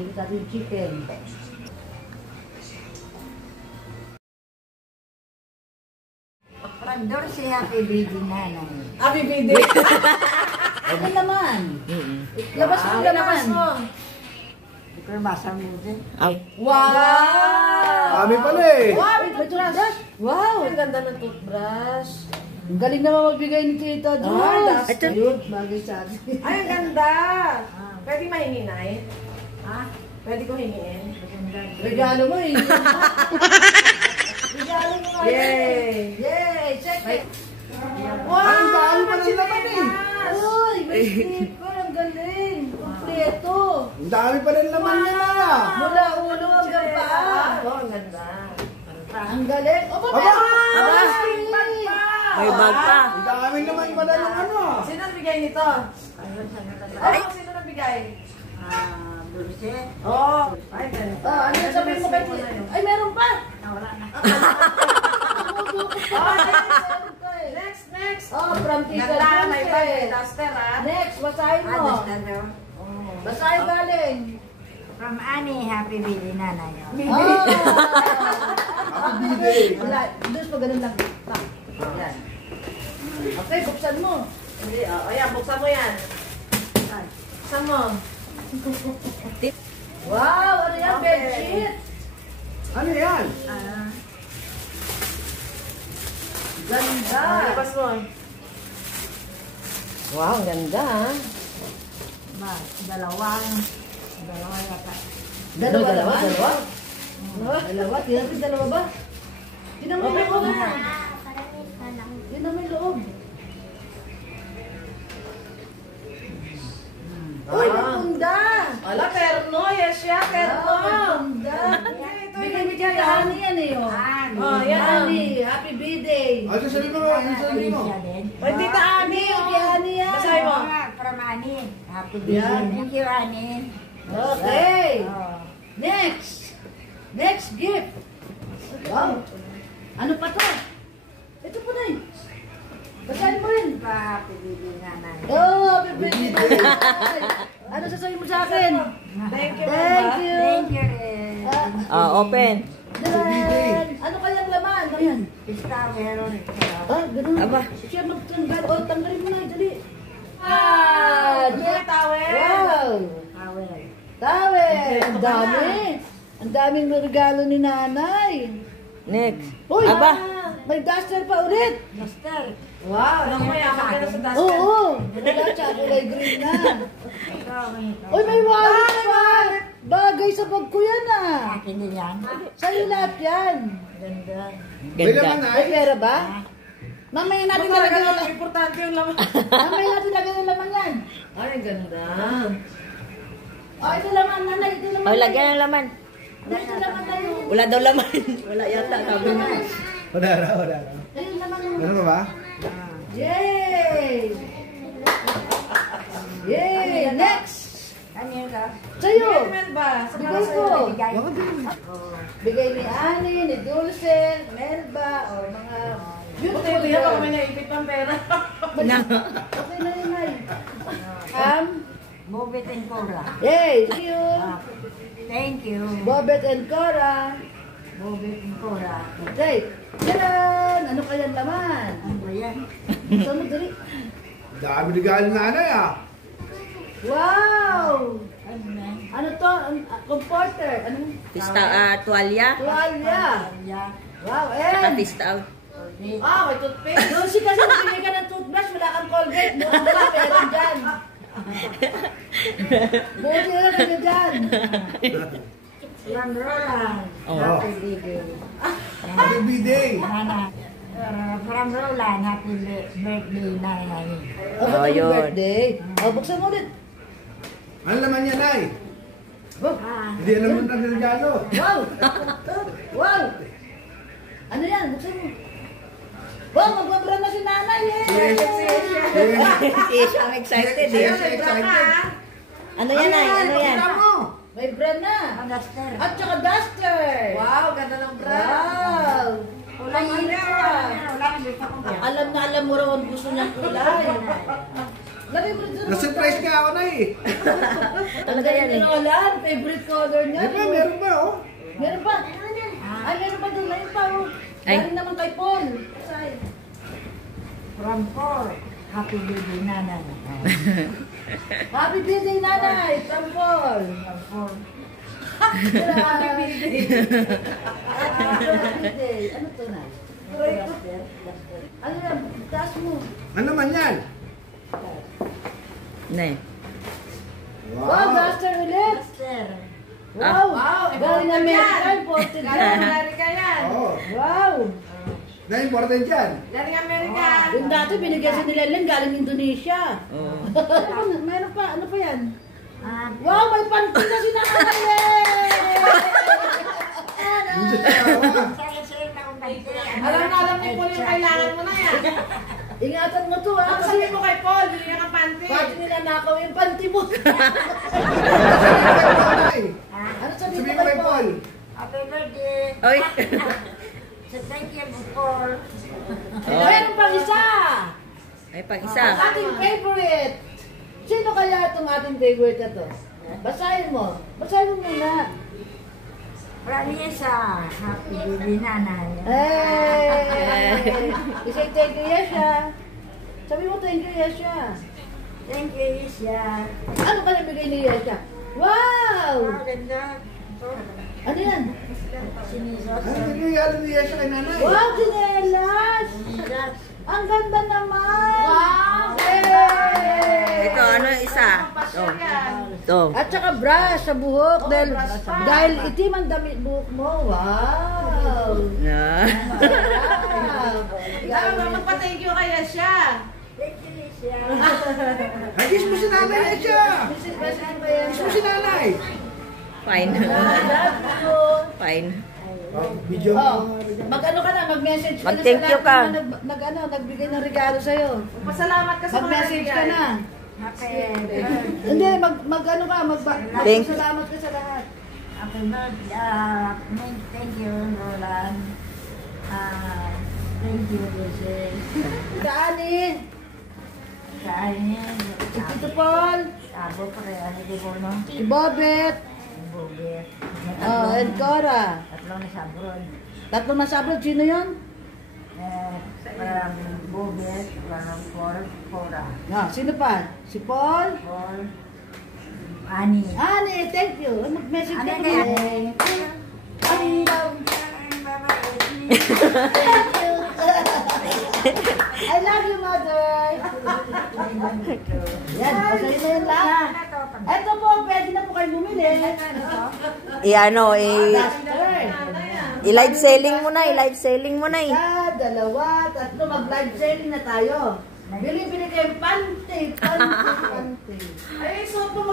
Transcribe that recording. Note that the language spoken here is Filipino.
Dito natin yung chicken. Pandor si Happy Baby na. Happy birthday! Ano naman? Labas mo naman. Hindi ko nabasa mo din. Wow! Kami pala eh. Wow! May toothbrush. Wow! Ang ganda ng toothbrush. Ang galing naman magbigay ni Tita Diyos. Ito. Yun, bagay sa akin. Ay, ang ganda! Pwede mahingi, Nay? Ha? Pwede ko hingiin? Regalo mo eh. Regalo mo nga. Yay! Yay! Check it. Wow! Ang dami pa ng laman eh. Uy, may sticker. Ang galing. Kompleto. Ang dami pa rin laman niya na. Mula ulo hanggang paa. Oh, ang ganda. Ang galing. Aba! Aba! May bag pa. Ang dami naman pala ng ano. Sino nagbigay nito? Ay, sino nagbigay? Dulce. Oh, ay, ganito. Ano yung sabihin mo kay Tita? Ay, meron pa. Wala na. Oh, next. Oh, from Tita Ganda, may bag, may Dulce. duster, ha? Next, basahin mo. Understand. Basahin galing. From Annie, Happy Baby Nanay. Oh! Happy birthday. Wala, Diyos pa ganun lang. Tak. Yan. Okay, buksan mo. Hindi, oh, ayan, buksan mo yan. Buksan mo. Wow, ano yan? Okay. Bedsheet. Ano yan? Ganda. Labas mo. Wow, ang ganda, ha? Dalawa yata. Dalawa? Dalawa? Dalawa ba? Tinan mo yung loob. Tinan mo yung loob. Uy, magpunda! Ala, terno. Yes, siya, terno. Magpunda! Bigay mo kay Ani yan eh. Oh, yan. Ani, happy birthday. Ano sabi mo? Ano sabi mo? Ay, Tita Ani, Kay Ani yan. Basahin mo. From Annie. Happy Baby. Yan. Thank you, Annie. Okay. Oh. Next. Next gift. Wow. Ano pa to? Ito po na yun. Basahin mo rin. Happy Baby Nanay. Oh, happy birthday. Ano sasabihin mo sa akin? Thank you, Thank you. Thank you rin. Open. Dan. Ano kayang laman? Ano yan? Pista meron. Ah, ganun. Aba. Siya magtanggal. Oh, tanggalin mo na. Dali. May towel. Wow. Towel. Tawel. Ang dami. Ang daming regalo ni nanay. Next. Uy, Aba. may duster pa ulit. Master. Wow, alam mo yan. Maganda sa duster. Oo. Wala siya. Kulay green na. Uy, may wallet pa. Bagay sa bag ko yan ah. Akin din yan. Sa'yo lahat yan. Ganda. May laman Ganda. na May eh. pera ba? Mamaya natin Talaga lagyan naman, yung importante yung laman. Mamaya natin lagyan yung laman yan. Ay, ang ganda. Oh, ito laman, nanay. Ito laman. Oh, lagyan ng laman. Ito laman tayo. Wala daw laman. Wala yata, sabi mo. Wala na. Ayun laman. Ano ka ba? Yay! Yay! Next! Ano yun ka? Sa'yo! Mel ba? Sa Bigay ko. Bigay. Bigay ni Ani, ni Dulce, Melba, o mga Buti ito yan, baka may naipit ng pera. Okay na yun, Nay. Bobet and Cora. Yay! See you! Thank you. Bobet and Cora. Bobet and Cora. Okay. Tadaan! Ano kayang laman? Ano ba yan? Saan mo dali? Dami regalo na nanay ah. Wow! Ano na? Ano to? Comforter. Ano? Pista, tuwalya. Tuwalya. Yan. Wow, Saka and pista out. Ah, may toothpaste. Lucy kasi pili ka ng toothbrush, wala kang Colgate. Buti na lang, meron dyan. Buti na lang, meron dyan. From Roland. Oh. Happy Baby. Happy birthday. Nana. From Roland. Happy birthday, Nanay. Oh, happy yun. birthday. Oh, buksan mo ulit. Ano laman yan ay? Oh, Hindi alam mo ng regalo. wow! Wow! Ano yan? Buksan mo. Wow, magbabra na si nanay eh! Siya ang excited eh. Excited. Ano yan ay? Ano yan? May brand na. Master. At saka duster. Wow, ganda ng brand. Wow! Kulay ilaw ah. Alam na alam mo raw ang gusto niyang kulay. Lagay mo rin dyan. Na-surprise ka ako na eh. talaga yan eh. Roland, favorite color niya. Meron ba, oh? Meron pa. Ay, meron pa doon. Meron pa. Oh. Ay. Galing naman kay Paul. Say. From Paul. Happy birthday, nanay. Happy birthday, nanay. From Paul. From Paul. Happy birthday. Happy birthday. Ano to na? Ano yan? Taas mo. Ano naman yan? Ne. Wow, duster ulit. Sir. Wow. Wow, Galing important America. yan. Imported Galing yan. Amerika yan. Oo. Wow. Na-important yan. Galing Amerika. Yung dati binigyan sa nila galing Indonesia. Oh. Meron pa. Ano pa yan? Ah, Wow, may panty na si nanay! Hindi siya tawa. sa'yo na akong birthday. Alam ni Paul yung kailangan mo na yan. Ingatan mo to, ha? Ako sabi mo kay Paul, bili ka ng panty. Pati nila nakaw yung panty mo. Nay, Ano sabi sabihin mo mo kay Paul. Happy birthday. Oy. So thank you, Paul. Meron pang isa! Ay, pang isa. Ating favorite! Sino kaya itong ating favorite na to? Basahin mo. Basahin mo muna. Pranisa. Happy birthday, nanay. Hey! Isay thank you, Yesha. Sabi mo thank you, Yesha. Thank you, Isya. Ano ka nabigay ni Yesha? Wow! Ang ganda. Ano yan? Sinisas. Ano nagregalo niya siya kay nanay? Wow, chinelas! Sinisas. Ang ganda naman! Wow! Yay! Ito, ano yung isa? Pasyal yan. Ito. At saka brush sa buhok Oh, dahil, brush pa. dahil itim ang damit buhok mo. Wow! Na. Ikaw, magpa-thank you kaya siya. Thank you, Isya. Nagis mo si nanay na siya. Basahin mo yan. Nagis mo si nanay. Fine. Love you. Fine. Video Oh, mo. mag-ano ka na, mag-message ka na Mag-thank sa you lahat ka. ng nagbigay ng regalo sa'yo. Pasalamat ka sa mga Mag-message ka nabigay. na. Happy birthday. Hindi, mag-ano ka, Thank you. salamat ka sa lahat. Happy birthday. Thank you, Roland. Thank you, Jose. Kaani, Kainin. si Tito Paul, Abo pa kaya hindi ko no. si Bobet, Bobet. and Cora. Tatlong nasa abroad. Tatlo na sa abroad, sino yun? Parang Bobet, parang Cora. Sino pa? Si Paul? Paul. Ani. Ani, thank you. Mag-message ka Ano na. kaya? Ang love. Bye-bye. Thank you. I love you, mother. Yan, pasay na yun lang. Eto po, pwede na po kayo bumili. I-ano, Duster. i-live selling mo na, i-live selling mo na eh. Isa, dalawa, tatlo, mag-live selling na tayo. Bili-bili kayo, pante. Ay, suot mo